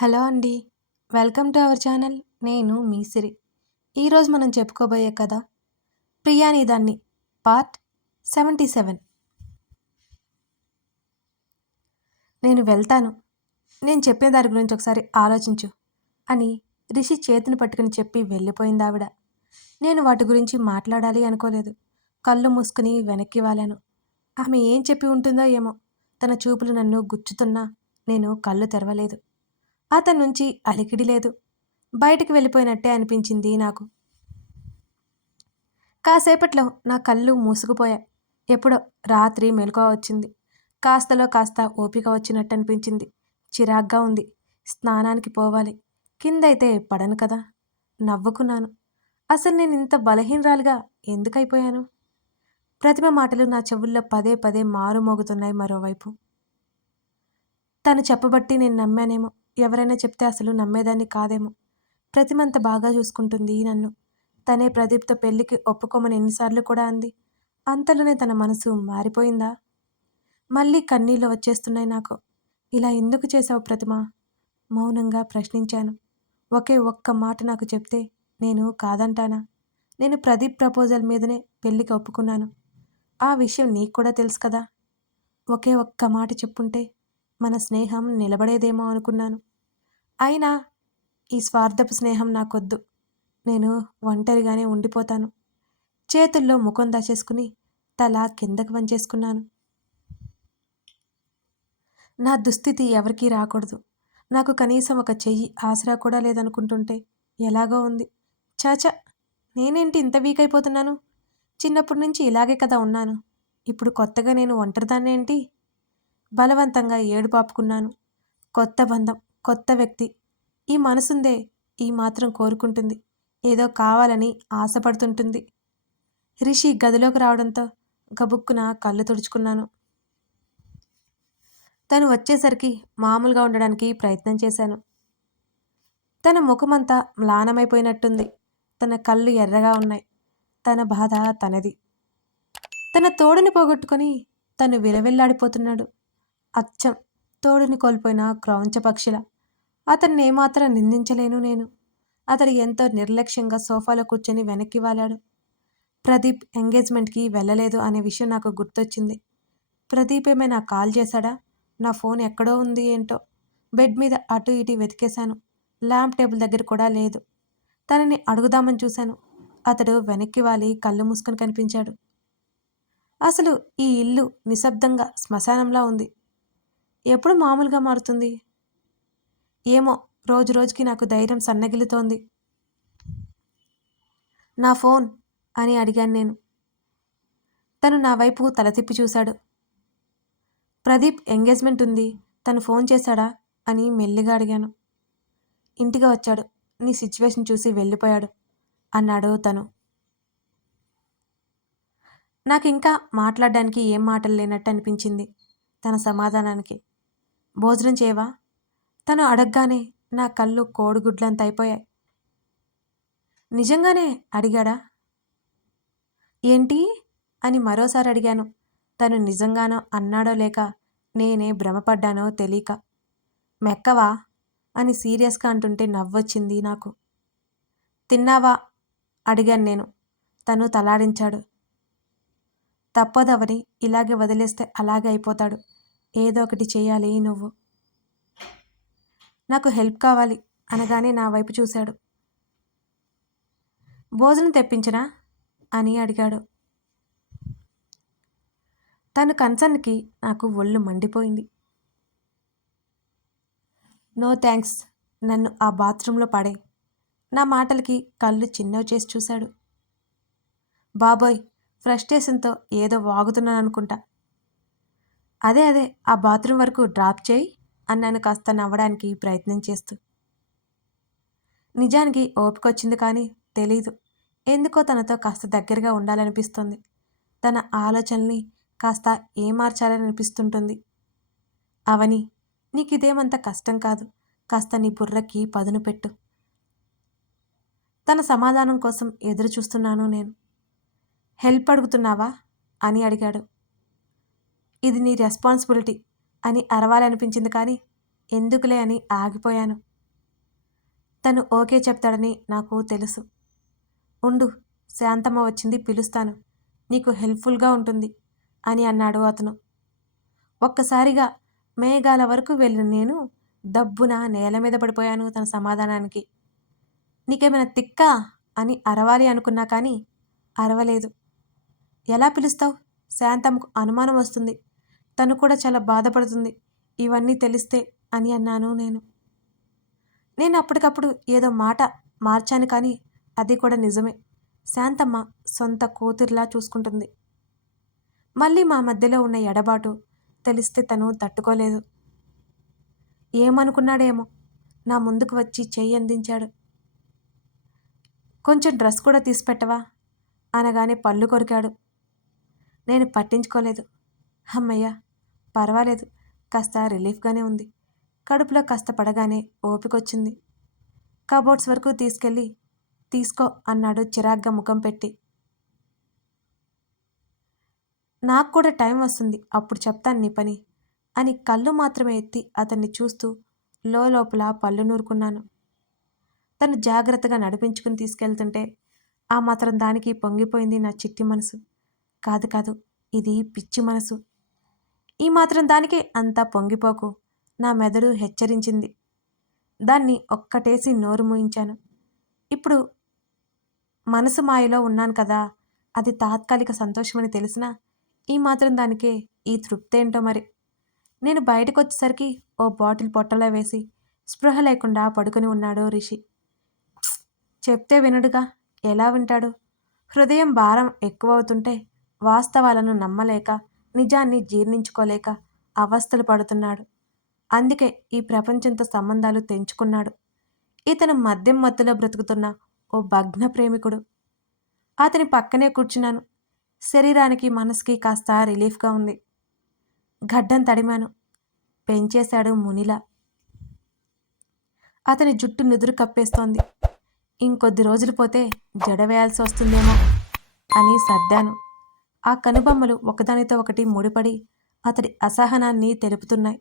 Hello అండి. Welcome to our channel. నేను మీ సిరి ఈరోజు మనం చెప్పుకోబోయే కథ ప్రియాని దాన్ని పార్ట్ సెవెంటీ సెవెన్. నేను వెళ్తాను. నేను చెప్పిన దాని గురించి ఒకసారి ఆలోచించు అని రిషి చేతిని పట్టుకుని చెప్పి వెళ్ళిపోయింది ఆవిడ. నేను వాటి గురించి మాట్లాడాలి అనుకోలేదు. కళ్ళు మూసుకుని వెనక్కి వాలాను. ఆమె ఏం చెప్పి ఉంటుందో ఏమో తన చూపులు నన్ను గుచ్చుతున్నా నేను కళ్ళు తెరవలేదు. అతని నుంచి అలికిడి లేదు. బయటికి వెళ్ళిపోయినట్టే అనిపించింది నాకు. కాసేపట్లో నా కళ్ళు మూసుకుపోయాయి. ఎప్పుడో రాత్రి మెలకువ వచ్చింది. కాస్తలో కాస్త ఓపిక వచ్చినట్టు అనిపించింది చిరాగ్గా ఉంది. స్నానానికి పోవాలి. కిందైతే పడను కదా. నవ్వుకున్నాను. అసలు నేను ఇంత బలహీనరాలుగా ఎందుకైపోయాను? ప్రతిమ మాటలు నా చెవుల్లో పదే పదే మారుమోగుతున్నాయి మరోవైపు. తను చెప్పబట్టి నేను నమ్మానేమో. ఎవరైనా చెప్తే అసలు నమ్మేదాన్ని కాదేమో. ప్రతిమంత బాగా చూసుకుంటుంది నన్ను. తనే ప్రదీప్తో పెళ్ళికి ఒప్పుకోమని ఎన్నిసార్లు కూడా అంది. అంతలోనే తన మనసు మారిపోయిందా? మళ్ళీ కన్నీళ్ళు వచ్చేస్తున్నాయి నాకు. ఇలా ఎందుకు చేశావు ప్రతిమ? మౌనంగా ప్రశ్నించాను. ఒకే ఒక్క మాట నాకు చెప్తే నేను కాదంటానా? నేను ప్రదీప్ ప్రపోజల్ మీదనే పెళ్ళికి ఒప్పుకున్నాను. ఆ విషయం నీకు కూడా తెలుసు కదా? ఒకే ఒక్క మాట చెప్పుంటే మన స్నేహం నిలబడేదేమో అనుకున్నాను. అయినా ఈ స్వార్థపు స్నేహం నాకొద్దు. నేను ఒంటరిగానే ఉండిపోతాను. చేతుల్లో ముఖం దాచేసుకుని తల కిందకు వంచేసుకున్నాను. నా దుస్థితి ఎవరికీ రాకూడదు. నాకు కనీసం ఒక చెయ్యి ఆసరా కూడా లేదనుకుంటుంటే ఎలాగో ఉంది. చాచా నేనేంటి ఇంత వీక్ అయిపోతున్నాను? చిన్నప్పటి నుంచి ఇలాగే కదా ఉన్నాను. ఇప్పుడు కొత్తగా నేను ఒంటరిదాన్నేంటి? బలవంతంగా ఏడు పాపుకున్నాను కొత్త బంధం. కొత్త వ్యక్తి. ఈ మనసుందే ఈ మాత్రం కోరుకుంటుంది. ఏదో కావాలని ఆశపడుతుంటుంది. రిషి గదిలోకి రావడంతో గబుక్కున కళ్ళు తుడుచుకున్నాను. తను వచ్చేసరికి మామూలుగా ఉండడానికి ప్రయత్నం చేశాను. తన ముఖమంతా మ్లానమైపోయినట్టుంది. తన కళ్ళు ఎర్రగా ఉన్నాయి. తన బాధ తనది. తన తోడుని పోగొట్టుకొని తను విలవిల్లాడిపోతున్నాడు. అచ్చం తోడుని కోల్పోయిన క్రౌంచ పక్షిలా అతన్ని ఏమాత్రం నిందించలేను నేను. అతడు ఎంతో నిర్లక్ష్యంగా సోఫాలో కూర్చొని వెనక్కి వాలాడు. ప్రదీప్ ఎంగేజ్మెంట్కి వెళ్ళలేదు అనే విషయం నాకు గుర్తొచ్చింది. ప్రదీప్ ఏమైనా కాల్ చేశాడా? నా ఫోన్ ఎక్కడో ఉంది ఏంటో? బెడ్ మీద అటు ఇటు వెతికేశాను. ల్యాంప్ టేబుల్ దగ్గర కూడా లేదు. తనని అడుగుదామని చూశాను. అతడు వెనక్కి వాలి కళ్ళు మూసుకొని కనిపించాడు. అసలు ఈ ఇల్లు నిశ్శబ్దంగా శ్మశానంలా ఉంది. ఎప్పుడు మామూలుగా మారుతుంది? ఏమో రోజు రోజుకి నాకు ధైర్యం సన్నగిలుతోంది నా ఫోన్ అని అడిగాను నేను. తను నా వైపు తల తిప్పి చూశాడు. ప్రదీప్ ఎంగేజ్మెంట్ ఉంది తను ఫోన్ చేశాడా అని మెల్లిగా అడిగాను. ఇంటికి వచ్చాడు నీ సిచ్యువేషన్ చూసి వెళ్ళిపోయాడు అన్నాడు తను. నాకు ఇంకా మాట్లాడడానికి ఏం మాటలు లేనట్టు అనిపించింది తన సమాధానానికి. భోజనం చేయవా? తను అడగగానే నా కళ్ళు కోడిగుడ్లంత అయిపోయాయి. నిజంగానే అడిగాడా? ఏంటి? అని మరోసారి అడిగాను. తను నిజంగానో అన్నాడో లేక నేనే భ్రమపడ్డానో తెలియక. మెక్కవా? అని సీరియస్గా అంటుంటే నవ్వొచ్చింది నాకు. తిన్నావా? అడిగాను నేను. తను తలాడించాడు. తప్పదవని ఇలాగే వదిలేస్తే అలాగే అయిపోతాడు. ఏదో ఒకటి చేయాలి నువ్వు. నాకు హెల్ప్ కావాలి అనగానే నా వైపు చూశాడు. భోజనం తెప్పించనా అని అడిగాడు. తను కన్సర్న్కి నాకు ఒళ్ళు మండిపోయింది. నో థ్యాంక్స్ నన్ను ఆ బాత్రూంలో పడే. నా మాటలకి కళ్ళు చిన్నవి చేసి చూశాడు. బాబోయ్ ఫ్రస్ట్రేషన్తో ఏదో వాగుతున్నాను అనుకుంటా అదే అదే ఆ బాత్రూమ్ వరకు డ్రాప్ చేయి. అన్నాను కాస్త నవ్వడానికి ప్రయత్నం చేస్తూ. నిజానికి ఓపికొచ్చింది కానీ తెలీదు. ఎందుకో తనతో కాస్త దగ్గరగా ఉండాలనిపిస్తుంది. తన ఆలోచనల్ని కాస్త ఏమార్చాలని అనిపిస్తుంటుంది అవని నీకు ఇదేమంత కష్టం కాదు. కాస్త నీ బుర్రకి పదును పెట్టు. తన సమాధానం కోసం ఎదురు చూస్తున్నాను నేను. హెల్ప్ అడుగుతున్నావా అని అడిగాడు. ఇది నీ రెస్పాన్సిబిలిటీ. అని అరవాలనిపించింది కానీ ఎందుకులే అని ఆగిపోయాను. తను ఓకే చెప్తాడని నాకు తెలుసు. ఉండు శాంతమ్మ వచ్చింది పిలుస్తాను. నీకు హెల్ప్ఫుల్గా ఉంటుంది అని అన్నాడు అతను. ఒక్కసారిగా మేఘాల వరకు వెళ్ళిన నేను దబ్బున నేల మీద పడిపోయాను తన సమాధానానికి. నీకేమైనా తిక్కా అని అరవాలి అనుకున్నా కానీ అరవలేదు. ఎలా పిలుస్తావు? శాంతమ్మకు అనుమానం వస్తుంది. తను కూడా చాలా బాధపడుతుంది. ఇవన్నీ తెలిస్తే అని అన్నాను నేను. నేను అప్పటికప్పుడు ఏదో మాట మార్చాను కానీ అది కూడా నిజమే. శాంతమ్మ సొంత కూతురిలా చూసుకుంటుంది. మళ్ళీ మా మధ్యలో ఉన్న ఎడబాటు తెలిస్తే తను తట్టుకోలేదు. ఏమనుకున్నాడేమో నా ముందుకు వచ్చి చెయ్యి అందించాడు. కొంచెం డ్రెస్ కూడా తీసిపెట్టవా అనగానే పళ్ళు కొరికాడు. నేను పట్టించుకోలేదు. అమ్మయ్యా పర్వాలేదు. కాస్త రిలీఫ్గానే ఉంది. కడుపులో కాస్త పడగానే ఓపికొచ్చింది. కబోర్డ్స్ వరకు తీసుకెళ్ళి తీసుకో అన్నాడు చిరాగ్గా ముఖం పెట్టి. నాకు కూడా టైం వస్తుంది అప్పుడు చెప్తాను నీ పని అని కళ్ళు మాత్రమే ఎత్తి అతన్ని చూస్తూ లోపల పళ్ళు నూరుకున్నాను. తను జాగ్రత్తగా నడిపించుకుని తీసుకెళ్తుంటే ఆ మాత్రం దానికి పొంగిపోయింది నా చిట్టి మనసు. కాదు కాదు ఇది పిచ్చి మనసు. ఈ మాత్రం దానికే అంతా పొంగిపోకు. నా మెదడు హెచ్చరించింది. దాన్ని ఒక్కటేసి నోరు మూయించాను. ఇప్పుడు మనసు మాయలో ఉన్నాను కదా అది తాత్కాలిక సంతోషమని తెలిసినా ఈ మాత్రం దానికే ఈ తృప్తేంటో మరి. నేను బయటకు వచ్చేసరికి ఓ బాటిల్ పొట్టలో వేసి స్పృహ లేకుండా పడుకుని ఉన్నాడు రిషి. చెప్తే వినడుగా ఎలా వింటాడు? హృదయం భారం ఎక్కువవుతుంటే వాస్తవాలను నమ్మలేక నిజాన్ని జీర్ణించుకోలేక అవస్థలు పడుతున్నాడు. అందుకే ఈ ప్రపంచంతో సంబంధాలు తెంచుకున్నాడు. ఇతను మద్యం మత్తులో బ్రతుకుతున్న ఓ భగ్న ప్రేమికుడు. అతని పక్కనే కూర్చున్నాను. శరీరానికి మనసుకి కాస్త రిలీఫ్గా ఉంది. గడ్డం తడిమాను. పెంచేశాడు మునిలా. అతని జుట్టు నుదురు కప్పేస్తోంది. ఇంకొద్ది రోజులు పోతే జడ వేయాల్సి వస్తుందేమో అని సర్దాను. ఆ కనుబొమ్మలు ఒకదానితో ఒకటి ముడిపడి అతడి అసహనాన్ని తెలుపుతున్నాయి.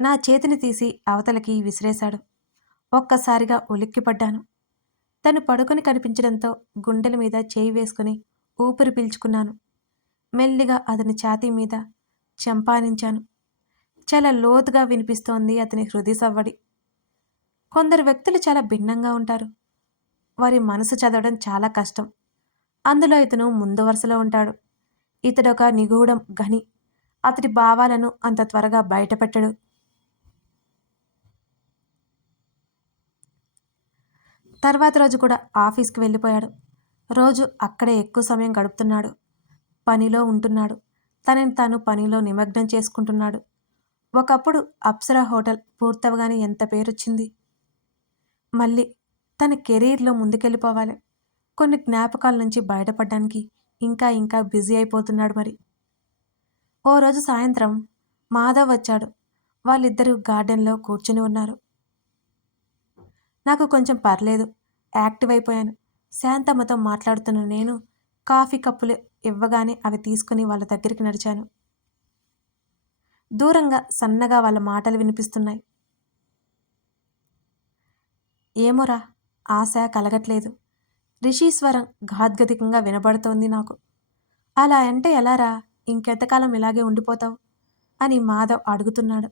నా చేతిని తీసి అవతలకి విసిరేశాడు. ఒక్కసారిగా ఉలిక్కిపడ్డాను. తను పడుకొని కనిపించడంతో గుండెల మీద చేయి వేసుకుని ఊపిరి పీల్చుకున్నాను. మెల్లిగా అతని ఛాతీ మీద చంపానించాను. చాలా లోతుగా వినిపిస్తోంది అతని హృదయ సవ్వడి. కొందరు వ్యక్తులు చాలా భిన్నంగా ఉంటారు. వారి మనసు చదవడం చాలా కష్టం. అందులో ఇతను ముందు వరుసలో ఉంటాడు. ఇతడొక నిగూఢం గని అతడి భావాలను అంత త్వరగా బయటపెట్టడు. తర్వాత రోజు కూడా ఆఫీస్కి వెళ్ళిపోయాడు. రోజు అక్కడే ఎక్కువ సమయం గడుపుతున్నాడు. పనిలో ఉంటున్నాడు. తనని తాను పనిలో నిమగ్నం చేసుకుంటున్నాడు. ఒకప్పుడు అప్సరా హోటల్ పూర్తవగానే ఎంత పేరొచ్చింది? మళ్ళీ తన కెరీర్లో ముందుకెళ్ళిపోవాలి. కొన్ని జ్ఞాపకాల నుంచి బయటపడడానికి ఇంకా ఇంకా బిజీ అయిపోతున్నాడు మరి. ఓ రోజు సాయంత్రం మాధవ్ వచ్చాడు. వాళ్ళిద్దరూ గార్డెన్లో కూర్చుని ఉన్నారు. నాకు కొంచెం పర్లేదు యాక్టివ్ అయిపోయాను. శాంతమ్మతో మాట్లాడుతున్న నేను కాఫీ కప్పులు ఇవ్వగానే అవి తీసుకుని వాళ్ళ దగ్గరికి నడిచాను. దూరంగా సన్నగా వాళ్ళ మాటలు వినిపిస్తున్నాయి. ఏమోరా ఆశ కలగట్లేదు. రిషీశ్వరం ఘాద్గతికంగా వినబడుతోంది నాకు. అలా అంటే ఎలారా? ఇంకెంతకాలం ఇలాగే ఉండిపోతావు? అని మాధవ్ అడుగుతున్నాడు.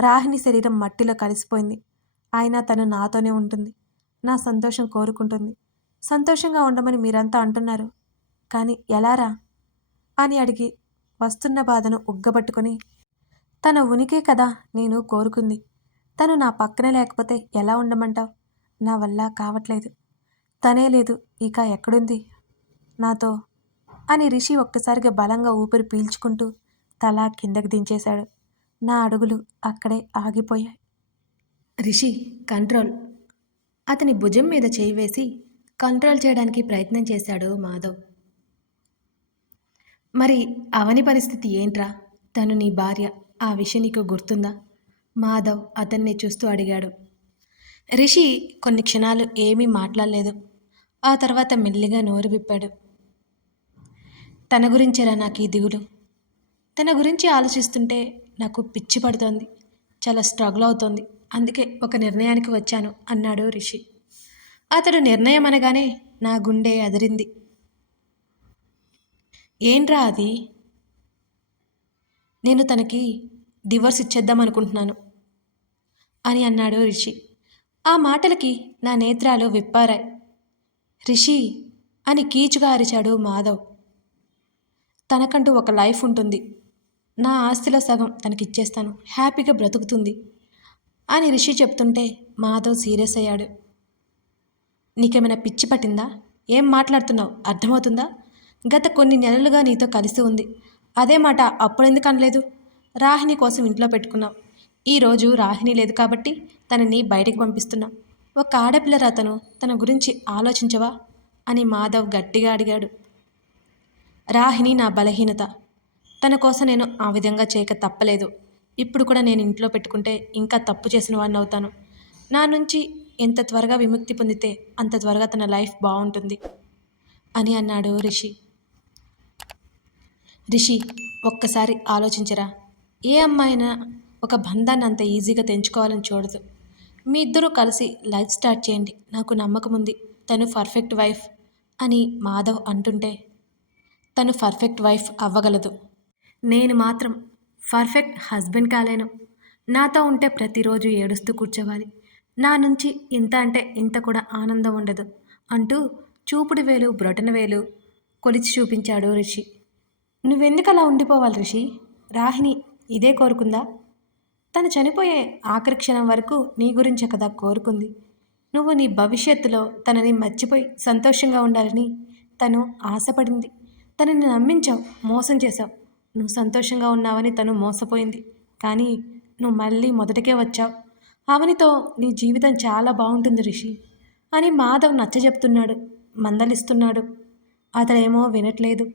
రాహిణి శరీరం మట్టిలో కలిసిపోయింది. అయినా తను నాతోనే ఉంటుంది. నా సంతోషం కోరుకుంటుంది. సంతోషంగా ఉండమని మీరంతా అంటున్నారు. కానీ ఎలారా? అని అడిగి వస్తున్న బాధను ఉగ్గబట్టుకొని తన ఉనికే కదా నేను కోరుకుంది. తను నా పక్కనే లేకపోతే ఎలా ఉండమంటావు? నా వల్ల కావట్లేదు. తనే లేదు ఇక ఎక్కడుంది? నాతో? అని రిషి ఒక్కసారిగా బలంగా ఊపిరి పీల్చుకుంటూ తల కిందకి దించేశాడు. నా అడుగులు అక్కడే ఆగిపోయాయి. రిషి కంట్రోల్. అతని భుజం మీద చేయి వేసి కంట్రోల్ చేయడానికి ప్రయత్నం చేశాడు మాధవ్. మరి అవని పరిస్థితి ఏంట్రా? తను నీ భార్య. ఆ విషయం నీకు గుర్తుందా? మాధవ్ అతన్ని చూస్తూ అడిగాడు. రిషి కొన్ని క్షణాలు ఏమీ మాట్లాడలేదు. ఆ తర్వాత మెల్లిగా నోరు విప్పాడు. తన గురించేరా నాకు ఈ దిగులు? తన గురించి ఆలోచిస్తుంటే నాకు పిచ్చి పడుతోంది. చాలా స్ట్రగుల్ అవుతోంది. అందుకే ఒక నిర్ణయానికి వచ్చాను అన్నాడు రిషి. అతడు నిర్ణయం అనగానే నా గుండె అదిరింది. ఏంట్రా అది? నేను తనకి డివోర్స్ ఇచ్చేద్దాం అనుకుంటున్నాను అని అన్నాడు రిషి. ఆ మాటలకి నా నేత్రాలు విప్పారాయి. రిషి అని కీచుగా అరిచాడు మాధవ్. తనకంటూ ఒక లైఫ్ ఉంటుంది. నా ఆస్తిలో సగం తనకిచ్చేస్తాను. హ్యాపీగా బ్రతుకుతుంది అని రిషి చెప్తుంటే మాధవ్ సీరియస్ అయ్యాడు. నీకేమైనా పిచ్చి పట్టిందా? ఏం మాట్లాడుతున్నావు? అర్థమవుతుందా? గత కొన్ని నెలలుగా నీతో కలిసి ఉంది. అదే మాట అప్పుడెందుకు అనలేదు? రాహిణి కోసం ఇంట్లో పెట్టుకున్నాం. ఈరోజు రాహిణి లేదు కాబట్టి తనని బయటికి పంపిస్తున్నాం. ఒక ఆడపిల్ల అతను? తన గురించి ఆలోచించవా? అని మాధవ్ గట్టిగా అడిగాడు. రాహిణి నా బలహీనత. తన కోసం నేను ఆ విధంగా చేయక తప్పలేదు. ఇప్పుడు కూడా నేను ఇంట్లో పెట్టుకుంటే ఇంకా తప్పు చేసిన వాడిని అవుతాను. నా నుంచి ఎంత త్వరగా విముక్తి పొందితే అంత త్వరగా తన లైఫ్ బాగుంటుంది అని అన్నాడు రిషి. రిషి ఒక్కసారి ఆలోచించరా. ఏ అమ్మాయినా ఒక బంధాన్ని అంత ఈజీగా తెంచుకోవాలని చూడదు. మీ ఇద్దరూ కలిసి లైఫ్ స్టార్ట్ చేయండి. నాకు నమ్మకం ఉంది. తను పర్ఫెక్ట్ వైఫ్ అని మాధవ్ అంటుంటే తను పర్ఫెక్ట్ వైఫ్ అవ్వగలదు. నేను మాత్రం పర్ఫెక్ట్ హస్బెండ్ కాలేను. నాతో ఉంటే ప్రతిరోజు ఏడుస్తూ కూర్చోవాలి. నా నుంచి ఇంత అంటే ఇంత కూడా ఆనందం ఉండదు అంటూ చూపుడు వేలు బ్రొటన వేలు కొలిచి చూపించాడు రిషి. నువ్వెందుకు అలా ఉండిపోవాలి రిషి? రాహిణి ఇదే కోరుకుందా? తను చనిపోయే ఆఖరి క్షణం వరకు నీ గురించే కదా కోరుకుంది. నువ్వు నీ భవిష్యత్తులో తనని మర్చిపోయి సంతోషంగా ఉండాలని తను ఆశపడింది. తనని నమ్మించావు మోసం చేశావు. నువ్వు సంతోషంగా ఉన్నావని తను మోసపోయింది. కానీ నువ్వు మళ్ళీ మొదటికే వచ్చావు. అవనితో నీ జీవితం చాలా బాగుంటుంది రిషి అని మాధవ్ నచ్చజెప్తున్నాడు మందలిస్తున్నాడు. అతడేమో వినట్లేదు.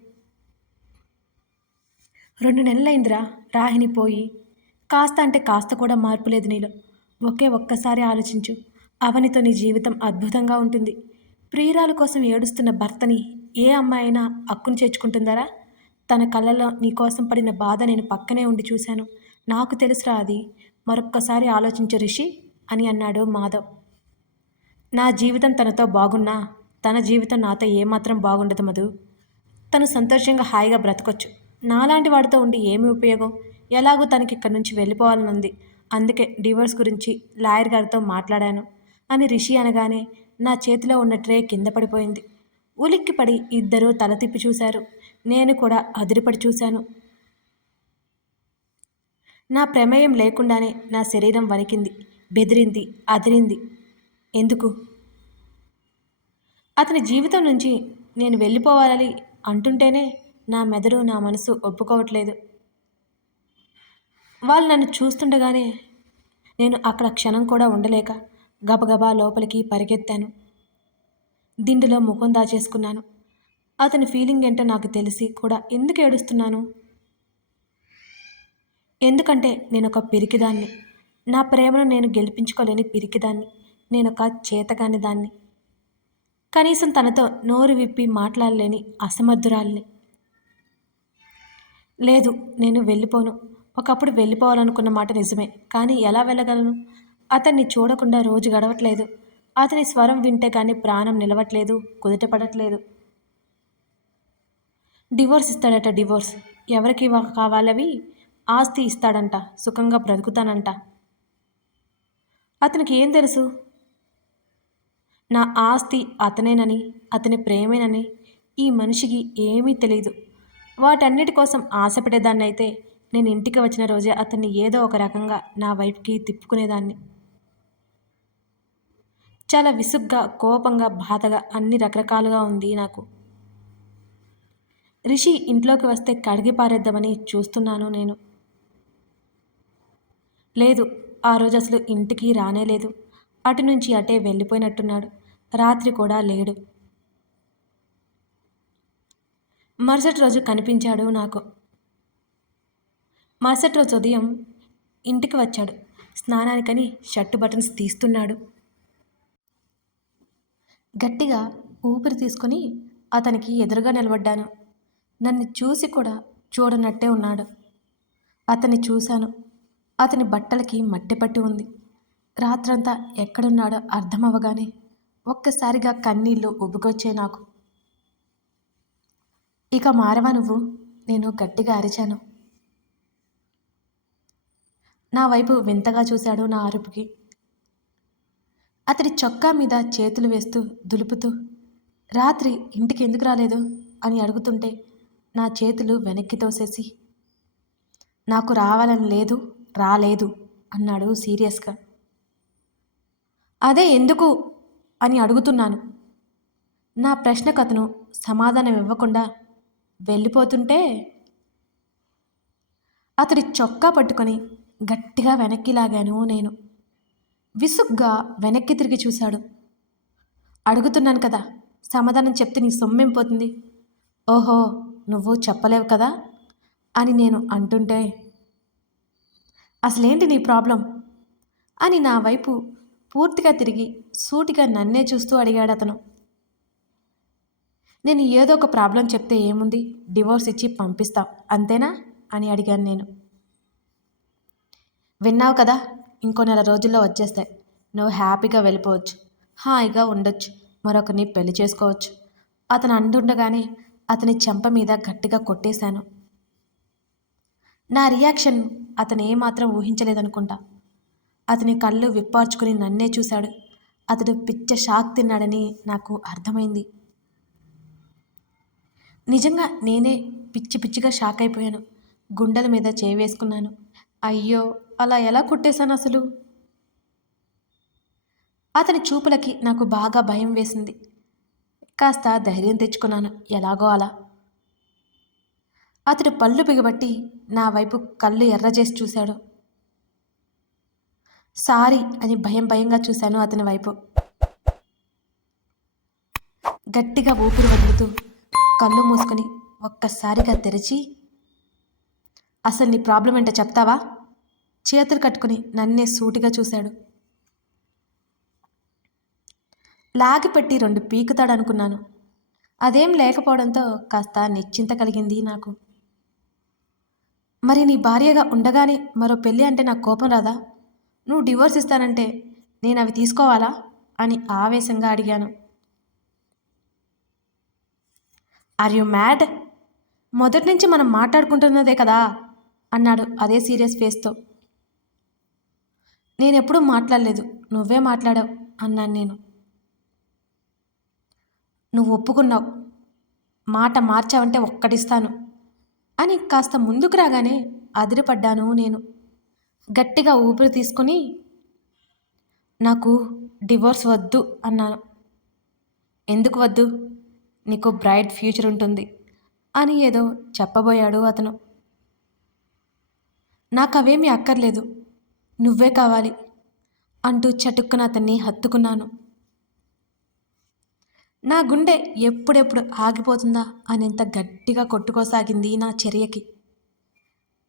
రెండు నెలలైందిరా రాహిణి పోయి కాస్త అంటే కాస్త కూడా మార్పు లేదు నీలో. ఒకే ఒక్కసారి ఆలోచించు. అవనితో నీ జీవితం అద్భుతంగా ఉంటుంది. ప్రియురాల కోసం ఏడుస్తున్న భర్తని ఏ అమ్మాయి అయినా అక్కును చేర్చుకుంటుందరా? తన కళ్ళలో నీ కోసం పడిన బాధ నేను పక్కనే ఉండి చూశాను. నాకు తెలుసురా అది. మరొక్కసారి ఆలోచించు రిషి అని అన్నాడు మాధవ్. నా జీవితం తనతో బాగున్నా తన జీవితం నాతో ఏమాత్రం బాగుండదు మధు. తను సంతోషంగా హాయిగా బ్రతకొచ్చు. నాలాంటి వాడితో ఉండి ఏమి ఉపయోగం? ఎలాగో తనకి ఇక్కడి నుంచి వెళ్ళిపోవాలనుంది. అందుకే డివోర్స్ గురించి లాయర్ గారితో మాట్లాడాను. అని రిషి అనగానే నా చేతిలో ఉన్న ట్రే కింద పడిపోయింది. ఉలిక్కిపడి ఇద్దరూ తల తిప్పి చూశారు. నేను కూడా అదిరిపడి చూశాను. నా ప్రమేయం లేకుండానే నా శరీరం వణికింది. బెదిరింది అదిరింది. ఎందుకు? అతని జీవితం నుంచి నేను వెళ్ళిపోవాలని అంటుంటేనే నా మెదడు నా మనసు ఒప్పుకోవట్లేదు. వాళ్ళు నన్ను చూస్తుండగానే నేను అక్కడ క్షణం కూడా ఉండలేక గబగబా లోపలికి పరిగెత్తాను. దిండులో ముఖం దాచేసుకున్నాను. అతని ఫీలింగ్ ఏంటో నాకు తెలిసి కూడా ఎందుకు ఏడుస్తున్నాను? ఎందుకంటే నేను ఒక పిరికిదాన్ని. నా ప్రేమను నేను గెలిపించుకోలేని పిరికిదాన్ని. నేను ఒక చేతగాని దాన్ని. కనీసం తనతో నోరు విప్పి మాట్లాడలేని అసమర్థురాల్ని. లేదు నేను వెళ్ళిపోను. ఒకప్పుడు వెళ్ళిపోవాలనుకున్న మాట నిజమే. కానీ ఎలా వెళ్ళగలను? అతన్ని చూడకుండా రోజు గడవట్లేదు. అతని స్వరం వింటే కానీ ప్రాణం నిలవట్లేదు కుదుటపడట్లేదు డివోర్స్ ఇస్తాడట డివోర్స్. ఎవరికి కావాలవి? ఆస్తి ఇస్తాడంట సుఖంగా బ్రతుకుతానంట. అతనికి ఏం తెలుసు? నా ఆస్తి అతనేనని అతని ప్రేమేనని ఈ మనిషికి ఏమీ తెలియదు వాటన్నిటి కోసం ఆశపడేదాన్ని అయితే నేను ఇంటికి వచ్చిన రోజే అతన్ని ఏదో ఒక రకంగా నా వైపుకి తిప్పుకునేదాన్ని. చాలా విసుగ్గా కోపంగా బాధగా అన్ని రకరకాలుగా ఉంది నాకు. రిషి ఇంట్లోకి వస్తే కడిగి పారేద్దామని చూస్తున్నాను నేను. లేదు ఆ రోజు అసలు ఇంటికి రానే లేదు. అటు నుంచి అటే వెళ్ళిపోయినట్టున్నాడు. రాత్రి కూడా లేడు. మరుసటి రోజు కనిపించాడు నాకు. మరుసటి రోజు ఉదయం ఇంటికి వచ్చాడు. స్నానానికని షర్టు బటన్స్ తీస్తున్నాడు. గట్టిగా ఊపిరి తీసుకొని అతనికి ఎదురుగా నిలబడ్డాను. నన్ను చూసి కూడా చూడనట్టే ఉన్నాడు. అతన్ని చూశాను. అతని బట్టలకి మట్టి పట్టి ఉంది. రాత్రంతా ఎక్కడున్నాడో అర్థం అవ్వగానే ఒక్కసారిగా కన్నీళ్ళు ఉబ్బుకొచ్చే నాకు. ఇక మారవా నువ్వు నేను గట్టిగా అరిచాను. నా వైపు వింతగా చూశాడు నా అరుపుకి. అతడి చొక్కా మీద చేతులు వేస్తూ దులుపుతూ రాత్రి ఇంటికి ఎందుకు రాలేదు? అని అడుగుతుంటే నా చేతులు వెనక్కి తోసేసి నాకు రావాలని లేదు రాలేదు అన్నాడు సీరియస్గా. అదే ఎందుకు? అని అడుగుతున్నాను. నా ప్రశ్నకు అతను సమాధానం ఇవ్వకుండా వెళ్ళిపోతుంటే అతడి చొక్కా పట్టుకొని గట్టిగా వెనక్కి లాగాను నేను. విసుగ్గా వెనక్కి తిరిగి చూశాడు. అడుగుతున్నాను కదా సమాధానం చెప్తే నీ సొమ్మెంపోతుంది ఓహో నువ్వు చెప్పలేవు కదా అని నేను అంటుంటే అసలేంటి నీ ప్రాబ్లం? అని నా వైపు పూర్తిగా తిరిగి సూటిగా నన్నే చూస్తూ అడిగాడు అతను. నేను ఏదో ఒక ప్రాబ్లం చెప్తే ఏముంది? డివోర్స్ ఇచ్చి పంపిస్తాం అంతేనా? అని అడిగాను నేను. విన్నావు కదా ఇంకో నెల రోజుల్లో వచ్చేస్తాయి. నువ్వు హ్యాపీగా వెళ్ళిపోవచ్చు. హాయిగా ఉండొచ్చు. మరొకరిని పెళ్ళి చేసుకోవచ్చు. అతను అంటుండగానే అతని చెంప మీద గట్టిగా కొట్టేశాను. నా రియాక్షన్ అతను ఏమాత్రం ఊహించలేదనుకుంటా. అతని కళ్ళు విప్పార్చుకుని నన్నే చూశాడు. అతడు పిచ్చ షాక్ తిన్నాడని నాకు అర్థమైంది. నిజంగా నేనే పిచ్చి పిచ్చిగా షాక్ అయిపోయాను. గుండెల మీద చేయి వేసుకున్నాను. అయ్యో అలా ఎలా కొట్టేశాను అసలు? అతని చూపులకి నాకు బాగా భయం వేసింది. కాస్త ధైర్యం తెచ్చుకున్నాను. ఎలాగో అలా. అతడు పళ్ళు బిగబట్టి నా వైపు కళ్ళు ఎర్రజేసి చూశాడు. సారీ అని భయం భయంగా చూశాను అతని వైపు. గట్టిగా ఊపిరి వదులుతూ కళ్ళు మూసుకొని ఒక్కసారిగా తెరిచి అసలు నీ ప్రాబ్లం ఏంటో చెప్తావా? చేతులు కట్టుకుని నన్నే సూటిగా చూశాడు. లాగిపెట్టి రెండు పీకుతాడనుకున్నాను. అదేం లేకపోవడంతో కాస్త నిశ్చింత కలిగింది నాకు. మరి నీ భార్యగా ఉండగానే మరో పెళ్ళి అంటే నాకు కోపం రాదా? నువ్వు డివోర్స్ ఇస్తానంటే నేను అవి తీసుకోవాలా? అని ఆవేశంగా అడిగాను. Are you mad? మొదటి నుంచి మనం మాట్లాడుకుంటున్నదే కదా? అన్నాడు అదే సీరియస్ ఫేస్తో. నేనెప్పుడూ మాట్లాడలేదు. నువ్వే మాట్లాడావు అన్నాను నేను. నువ్వు ఒప్పుకున్నావు. మాట మార్చావంటే ఒక్కటిస్తాను అని కాస్త ముందుకు రాగానే అదిరిపడ్డాను నేను. గట్టిగా ఊపిరి తీసుకుని నాకు డివోర్స్ వద్దు అన్నాను. ఎందుకు వద్దు? నీకు బ్రైట్ ఫ్యూచర్ ఉంటుంది అని ఏదో చెప్పబోయాడు అతను. నాకు అవేమీ అక్కర్లేదు. నువ్వే కావాలి అంటూ చటుక్కున అతన్ని హత్తుకున్నాను. నా గుండె ఎప్పుడెప్పుడు ఆగిపోతుందా అనేంత గట్టిగా కొట్టుకోసాగింది నా చర్యకి.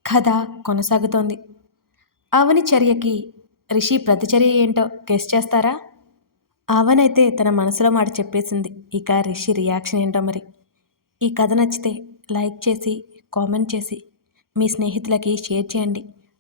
కథ కొనసాగుతోంది. అవని చర్యకి రిషి ప్రతిచర్య ఏంటో గెస్ చేస్తారా? అవనైతే తన మనసులో మాట చెప్పేసింది. ఇక రిషి రియాక్షన్ ఏంటో మరి? ఈ కథ నచ్చితే లైక్ చేసి కామెంట్ చేసి మీ స్నేహితులకి షేర్ చేయండి.